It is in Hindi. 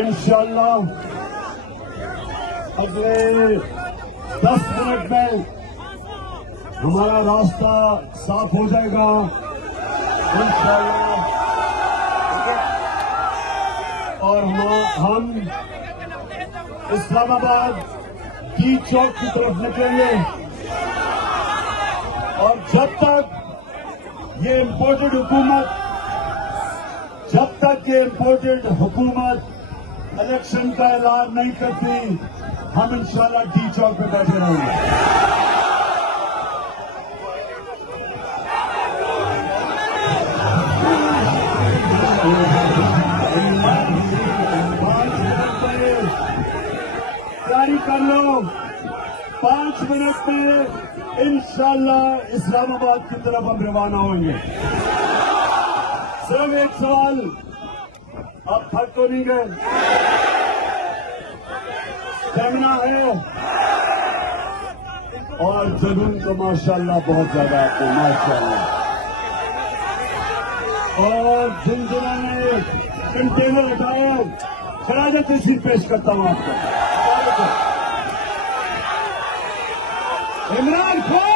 इंशाअल्लाह अगले 10 मिनट में हमारा रास्ता साफ हो जाएगा इंशाअल्लाह। और हम इस्लामाबाद टी चौक की तरफ निकलेंगे और जब तक ये इम्पोर्टेड हुकूमत इलेक्शन का ऐलान नहीं करती, हम इंशाअल्लाह टी चौक पे बैठे रहेंगे। तैयारी कर लो, 5 मिनट में इंशाअल्लाह इस्लामाबाद की तरफ हम रवाना होंगे। सिर्फ एक सवाल, आप थक तो नहीं गए? स्टेमिना है और जुनून तो माशाअल्लाह बहुत ज्यादा आपको, माशाअल्लाह। और जिन जिन्होंने कंटेनर उठाए, खराज तहसील पेश करता हूं आपको। इमरान खान